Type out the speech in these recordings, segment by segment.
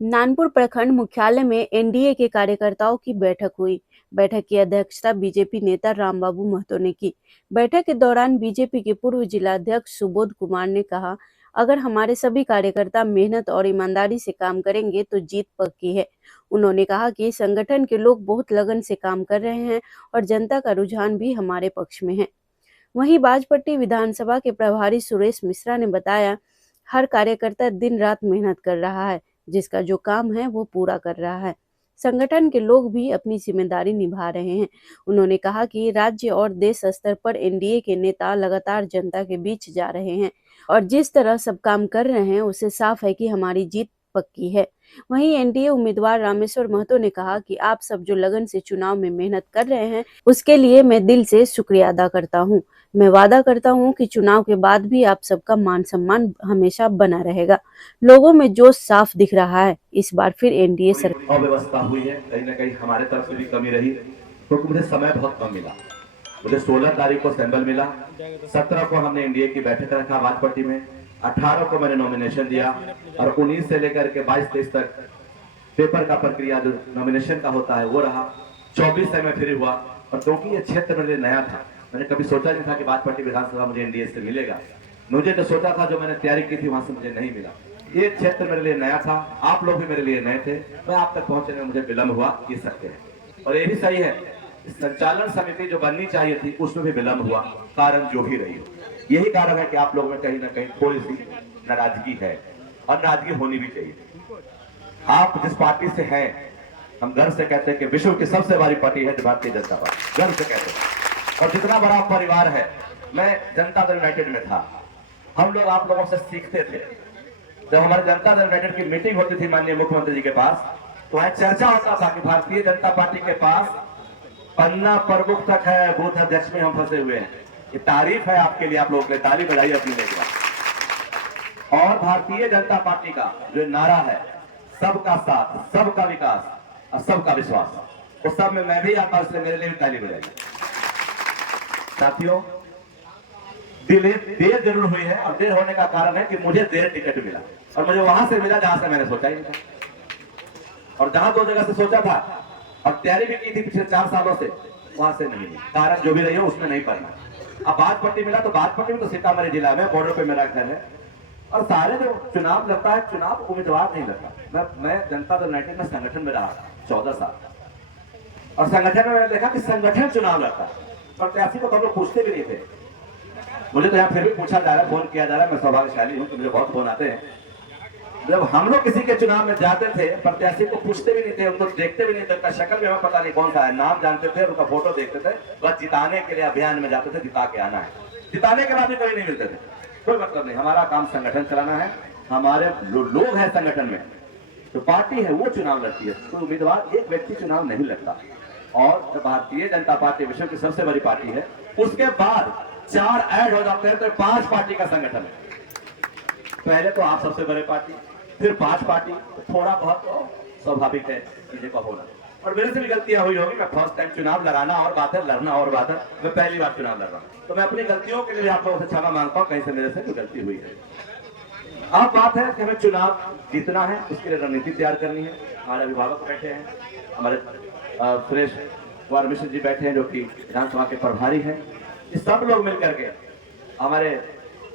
नानपुर प्रखंड मुख्यालय में एनडीए के कार्यकर्ताओं की बैठक हुई। बैठक की अध्यक्षता बीजेपी नेता रामबाबू महतो ने की। बैठक के दौरान बीजेपी के पूर्व जिलाध्यक्ष सुबोध कुमार ने कहा, अगर हमारे सभी कार्यकर्ता मेहनत और ईमानदारी से काम करेंगे तो जीत पक्की है। उन्होंने कहा कि संगठन के लोग बहुत लगन से काम कर रहे हैं और जनता का रुझान भी हमारे पक्ष में है। वहीं बाजपट्टी विधानसभा के प्रभारी सुरेश मिश्रा ने बताया, हर कार्यकर्ता दिन रात मेहनत कर रहा है, जिसका जो काम है वो पूरा कर रहा है। संगठन के लोग भी अपनी जिम्मेदारी निभा रहे हैं। उन्होंने कहा कि राज्य और देश स्तर पर एनडीए के नेता लगातार जनता के बीच जा रहे हैं और जिस तरह सब काम कर रहे हैं उससे साफ है कि हमारी जीत पक्की है। वहीं एनडीए उम्मीदवार रामेश्वर महतो ने कहा कि आप सब जो लगन से चुनाव में मेहनत कर रहे हैं उसके लिए मैं दिल से शुक्रिया अदा करता हूं। मैं वादा करता हूं कि चुनाव के बाद भी आप सबका मान सम्मान हमेशा बना रहेगा। लोगों में जोश साफ दिख रहा है। इस बार फिर एनडीए सरकार अव्यवस्था हुई है, कहीं ना कहीं हमारे तरफ से भी कमी रही, क्योंकि मुझे समय बहुत कम मिला। मुझे 16 तारीख को सैंपल मिला, 17 को हमने एनडीए की बैठक रखा बाजपट्टी में, 18 को मैंने नॉमिनेशन दिया और 19 से लेकर के 22-23 तक पेपर का प्रक्रिया जो नॉमिनेशन का होता है वो रहा। 24 से मैं फ्री हुआ और क्योंकि ये क्षेत्र मेरे लिए नया था, मैंने कभी सोचा नहीं था कि बाजपट्टी विधानसभा मुझे एनडीए से मिलेगा। मुझे जो सोचा था, जो मैंने तैयारी की थी, वहां से मुझे नहीं मिला। ये क्षेत्र मेरे लिए नया था, आप लोग भी मेरे लिए नए थे। मैं आप तक पहुंचने में मुझे विलंब हुआ, ये सत्य है और ये भी सही है। संचालन समिति जो बननी चाहिए थी उसमें भी विलंब हुआ, कारण जो भी रही हो। यही कारण है कि आप लोग में कहीं ना कहीं थोड़ी सी नाराजगी है और नाराजगी होनी भी चाहिए। आप जिस पार्टी से हैं, हम गर्व से कहते हैं कि विश्व की सबसे बड़ी पार्टी है भारतीय जनता पार्टी, गर्व से कहते हैं। और जितना बड़ा परिवार है, मैं जनता दल यूनाइटेड में था, हम लोग आप लोगों से सीखते थे। जब हमारे जनता दल यूनाइटेड की मीटिंग होती थी माननीय मुख्यमंत्री जी के पास, तो वहां चर्चा होता था कि भारतीय जनता पार्टी के पास पन्ना प्रमुख तक है, बूथ अध्यक्ष में हम फंसे हुए हैं। ये तारीफ है आपके लिए, आप लोगों के लिए ताली बजाइए अपनी लेकर। और भारतीय जनता पार्टी का जो नारा है, सबका साथ, सबका विकास और सबका विश्वास, उस सब में मैं भी आता हूं, इसलिए मेरे लिए भी ताली बजाइए। साथियों, देर जरूर हुई है और देर होने का कारण है कि मुझे देर टिकट मिला और मुझे वहां से मिला जहां से मैंने सोचा ही नहीं था। और जहां 2 जगह से सोचा था और तैयारी भी की थी पिछले 4 सालों से, वहां से नहीं मिली। कारण जो भी रही हो उसमें नहीं पढ़ना। अब बाजपट्टी मिला, तो बाजपट्टी में तो सीतामढ़ी जिला में बॉर्डर पे मेरा घर है और सारे जो चुनाव लगता है, चुनाव उम्मीदवार नहीं लगता। मैं जनता दल यूनाइटेड में संगठन में रहा 14 साल और संगठन में मैंने देखा कि संगठन चुनाव लड़ता है। प्रत्याशी को तो हम लोग पूछते भी नहीं थे। मुझे तो यहाँ फिर भी पूछा जा रहा है, फोन किया जा रहा है। मैं सौभाग्यशाली हूँ कि मुझे बहुत फोन आते हैं। जब हम लोग किसी के चुनाव में जाते थे, प्रत्याशी को पूछते भी नहीं थे, उनको देखते भी नहीं थे, उनका शक्ल भी हमें पता नहीं कौन सा है, नाम जानते थे, उनका फोटो देखते थे, बस जिताने के लिए अभियान में जाते थे, जिता के आना है। जिताने के बाद भी कोई नहीं मिलते थे, कोई मतलब नहीं। हमारा काम संगठन चलाना है, हमारे लोग हैं संगठन में, तो पार्टी है वो चुनाव लड़ती है, तो उम्मीदवार एक व्यक्ति चुनाव नहीं लड़ता। और जब भारतीय जनता पार्टी विश्व की सबसे बड़ी पार्टी है, उसके बाद 4 ऐड हो जाते हैं तो 5 पार्टी का संगठन है। पहले तो आप सबसे बड़े पार्टी, फिर 5 पार्टी, तो थोड़ा बहुत तो स्वाभाविक है चीजें का होना। और मेरे से भी गलतियां हुई होगी। मैं फर्स्ट टाइम चुनाव लड़ाना और बात है, लड़ना और बात है। मैं पहली बार चुनाव लड़ रहा हूं, तो मैं अपनी गलतियों के लिए आप लोगों से क्षमा मांगता हूं, कहीं से मेरे से कोई गलती हुई है। अब बात है कि हमें चुनाव जीतना है, उसके लिए रणनीति तैयार करनी है। हमारे अभिभावक बैठे हैं, हमारे सुरेश कुमार मिश्र जी बैठे हैं जो कि विधानसभा के प्रभारी हैं। ये सब लोग मिलकर के, हमारे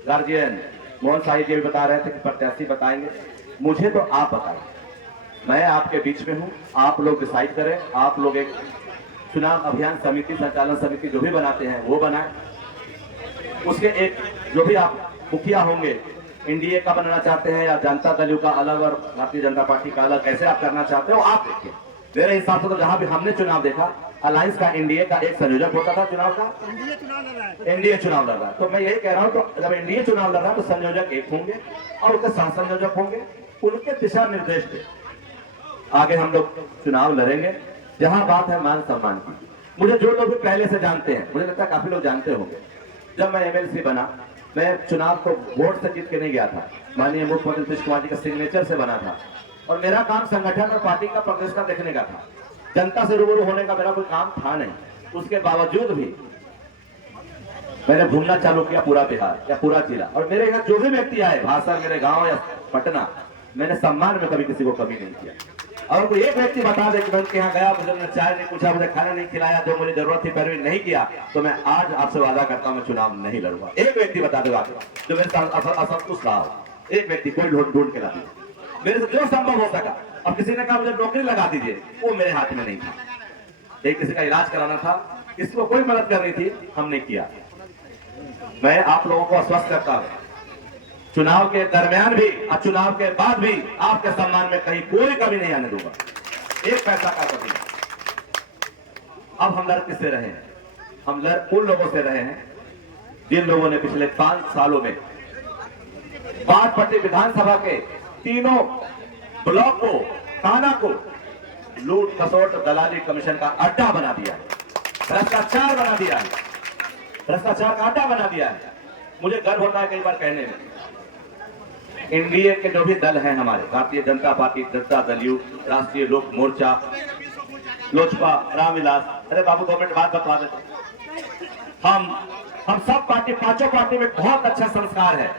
गार्जियन मोहन साहिब जी भी बता रहे थे कि प्रत्याशी बताएंगे। मुझे तो आप बताएंगे, मैं आपके बीच में हूं, आप लोग डिसाइड करें। आप लोग एक चुनाव अभियान समिति, संचालन समिति जो भी बनाते हैं वो बनाएं। उसके एक जो भी आप मुखिया होंगे, एनडीए का बनना चाहते हैं या जनता दल का अलग और भारतीय जनता पार्टी का अलग, कैसे आप करना चाहते हो आप देखिए। मेरे हिसाब से तो जहां भी हमने चुनाव देखा, अलायंस का एनडीए का एक संयोजक होता था चुनाव का, एनडीए चुनाव लड़ रहा है। तो मैं यही कह रहा हूं, तो जब एनडीए चुनाव लड़ रहा है तो संयोजक एक होंगे और उसके सह संयोजक होंगे, उनके दिशा निर्देश पे आगे हम लोग चुनाव लड़ेंगे। जहां बात है मान सम्मान की, मुझे जो लोग भी पहले से जानते हैं, मुझे लगता है काफी लोग जानते होंगे, जब मैं एमएलसी बना, मैं चुनाव को वोट से जीत के नहीं गया था, माननीय मुख्यमंत्री नीतीश कुमार जी का सिग्नेचर से बना था। और मेरा काम संगठन और पार्टी का प्रदेश का देखने का था, जनता से रूबरू होने का मेरा कोई काम था नहीं। उसके बावजूद भी मैंने घूमना चालू किया पूरा बिहार या पूरा जिला, और मेरे यहाँ जो भी व्यक्ति आए, भाषण मेरे गांव या पटना, मैंने सम्मान में कभी किसी को कमी नहीं किया। और कोई एक व्यक्ति बता दे कि मैं उनके यहाँ गया, मुझे चाय नहीं पूछा, मुझे खाना नहीं खिलाया, जो मुझे जरूरत थी पैरवी नहीं किया, तो मैं आज आपसे वादा करता हूं मैं चुनाव नहीं लड़ूंगा। एक व्यक्ति बता देगा जो मेरे साथ असंतुष्ट रहा हो, एक व्यक्ति, कोई ढूंढ के ला दीजिए। मेरे से जो संभव हो सका। अब किसी ने कहा मुझे नौकरी लगा दीजिए, वो मेरे हाथ में नहीं था। एक किसी का इलाज कराना था, किसी को कोई मदद करनी थी, हमने किया। मैं आप लोगों को आश्वस्त करता हूं, चुनाव के दरमियान भी और चुनाव के बाद भी आपके सम्मान में कहीं कोई कमी नहीं आने दूंगा, एक पैसा का कमी। अब हम लड़ किससे रहे हैं? हम लड़ उन लोगों से रहे हैं जिन लोगों ने पिछले 5 सालों में बागपट्टी विधानसभा के तीनों ब्लॉक को, थाना को लूट खसोट दलाली कमीशन का अड्डा बना दिया है, भ्रष्टाचार बना दिया है, भ्रष्टाचार का अड्डा बना दिया है। मुझे गर्व होता है कई बार कहने में, एनडीए के जो भी दल हैं हमारे, भारतीय जनता पार्टी, जनता दल यू, राष्ट्रीय लोक मोर्चा, लोजपा, रामविलास, अरे बाबू 2 मिनट बाद बता देते, हम सब पार्टी, पांचों पार्टी में बहुत अच्छा संस्कार है।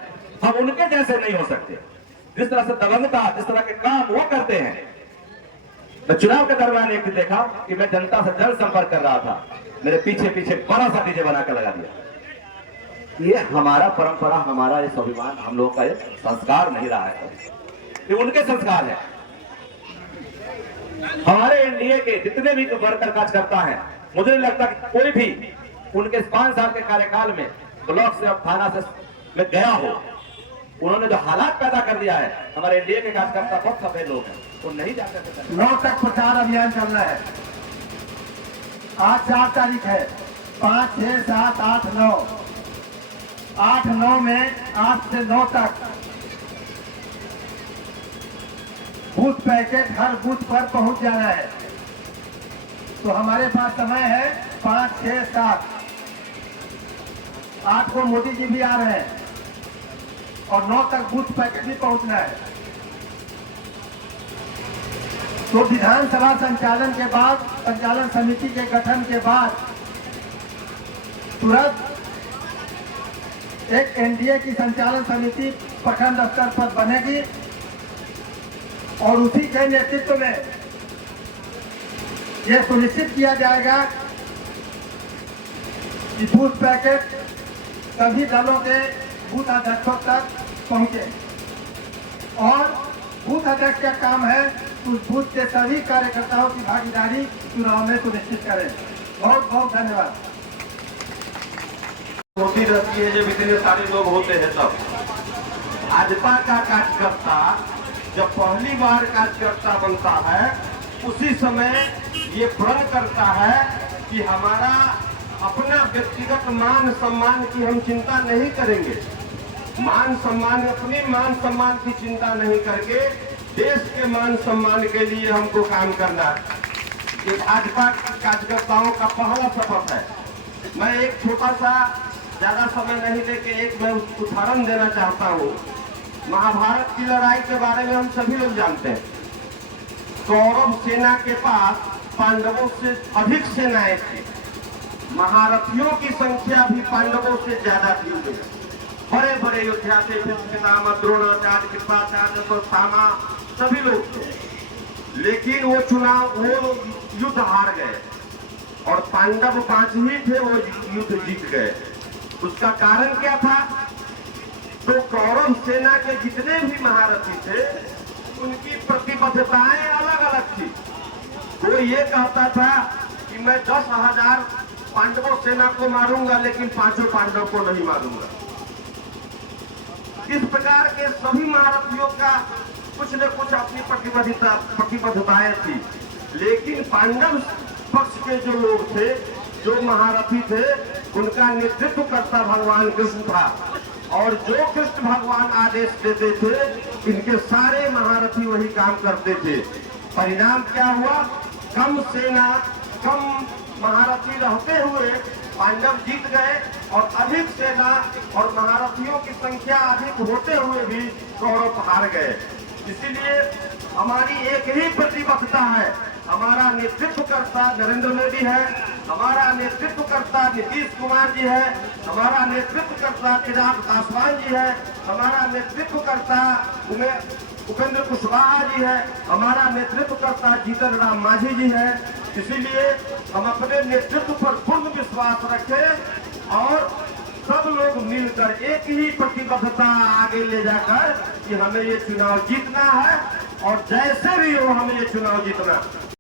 हम उनके जैसे नहीं हो सकते। जिस तरह से दबंगता, जिस तरह के काम वो करते हैं। मैं चुनाव के दरमियान एक दिन देखा कि मैं जनता से जनसंपर्क कर रहा था, मेरे पीछे पीछे बड़ा सा डीजे बनाकर लगा दिया। ये हमारा परंपरा, हमारा ये स्वाभिमान, हम लोगों का ये संस्कार नहीं रहा है, ये उनके संस्कार है। हमारे एनडीए के जितने भी वर्कर कार्यकर्ता हैं, मुझे नहीं लगता कि कोई भी उनके 5 साल के कार्यकाल में ब्लॉक से और थाना से में गया हो। उन्होंने जो हालात पैदा कर दिया है, हमारे एनडीए के कार्यकर्ता बहुत सफेद लोग हैं, वो नहीं जाते। 9 तक प्रचार अभियान चल रहा है। आज 4 तारीख है, 5, 6, 7, 8, 9, 8, 9 में 8 से 9 तक बूथ पैकेट हर बूथ पर पहुंच जाना है। तो हमारे पास समय है 5, 6, 7, 8 को मोदी जी भी आ रहे हैं और 9 तक बूथ पैकेट भी पहुंचना है। तो विधानसभा संचालन के बाद, संचालन समिति के गठन के बाद तुरंत एक एनडीए की संचालन समिति प्रखंड स्तर पर बनेगी और उसी के नेतृत्व में यह सुनिश्चित किया जाएगा कि बूथ पैकेट सभी दलों के बूथ अध्यक्षों तक पहुंचे। और बूथ अध्यक्ष का काम है उस बूथ के सभी कार्यकर्ताओं की भागीदारी चुनाव में सुनिश्चित करें। बहुत बहुत धन्यवाद। होती रहती है जब इतने सारे लोग होते हैं तब। भाजपा का कार्यकर्ता जब पहली बार कार्यकर्ता बनता है, उसी समय ये प्रण करता है कि हमारा अपना व्यक्तिगत मान सम्मान की हम चिंता नहीं करेंगे, अपनी मान सम्मान की चिंता नहीं करके देश के मान सम्मान के लिए हमको काम करना है। ये भाजपा कार्यकर्ताओं का पहला शपथ है। मैं एक छोटा सा, ज्यादा समय नहीं लेके एक मैं उदाहरण देना चाहता हूँ। महाभारत की लड़ाई के बारे में हम सभी लोग जानते हैं। कौरव सेना के पास पांडवों से अधिक सेनाएं थी, महारथियों की संख्या भी पांडवों से ज्यादा थी। बड़े बड़े योद्धा थे, पितामह, द्रोणाचार्य, कृपाचार्य, सामा, सभी लोग थे। लेकिन वो युद्ध हार गए और पांडव 5 ही थे, वो युद्ध जीत गए। उसका कारण क्या था? तो कौरव सेना के जितने भी महारथी थे, उनकी प्रतिबद्धताएं अलग अलग थी। वो ये कहता था कि मैं 10,000 पांडवों सेना को मारूंगा, लेकिन 5 पांडव को नहीं मारूंगा। इस प्रकार के सभी महारथियों का कुछ न कुछ अपनी प्रतिबद्धताएं थी। लेकिन पांडव पक्ष के जो लोग थे, जो महारथी थे, उनका नेतृत्व करता भगवान कृष्ण था। और जो कृष्ण भगवान आदेश देते थे, इनके सारे महारथी वही काम करते थे। परिणाम क्या हुआ? कम सेना, कम महारथी रहते हुए पांडव जीत गए और अधिक सेना और महारथियों की संख्या अधिक होते हुए भी कौरव हार गए। इसीलिए हमारी एक ही प्रतिबद्धता है। हमारा नेतृत्वकर्ता नरेंद्र मोदी है, हमारा नेतृत्वकर्ता नीतीश कुमार जी है, हमारा नेतृत्वकर्ता चिराग पासवान जी है, हमारा नेतृत्वकर्ता उपेंद्र कुशवाहा जी है, हमारा नेतृत्व करता जीतन राम मांझी जी है। इसीलिए हम अपने नेतृत्व पर पूर्ण विश्वास रखें और सब लोग मिलकर एक ही प्रतिबद्धता आगे ले जाकर कि हमें ये चुनाव जीतना है और जैसे भी हो हमें ये चुनाव जीतना।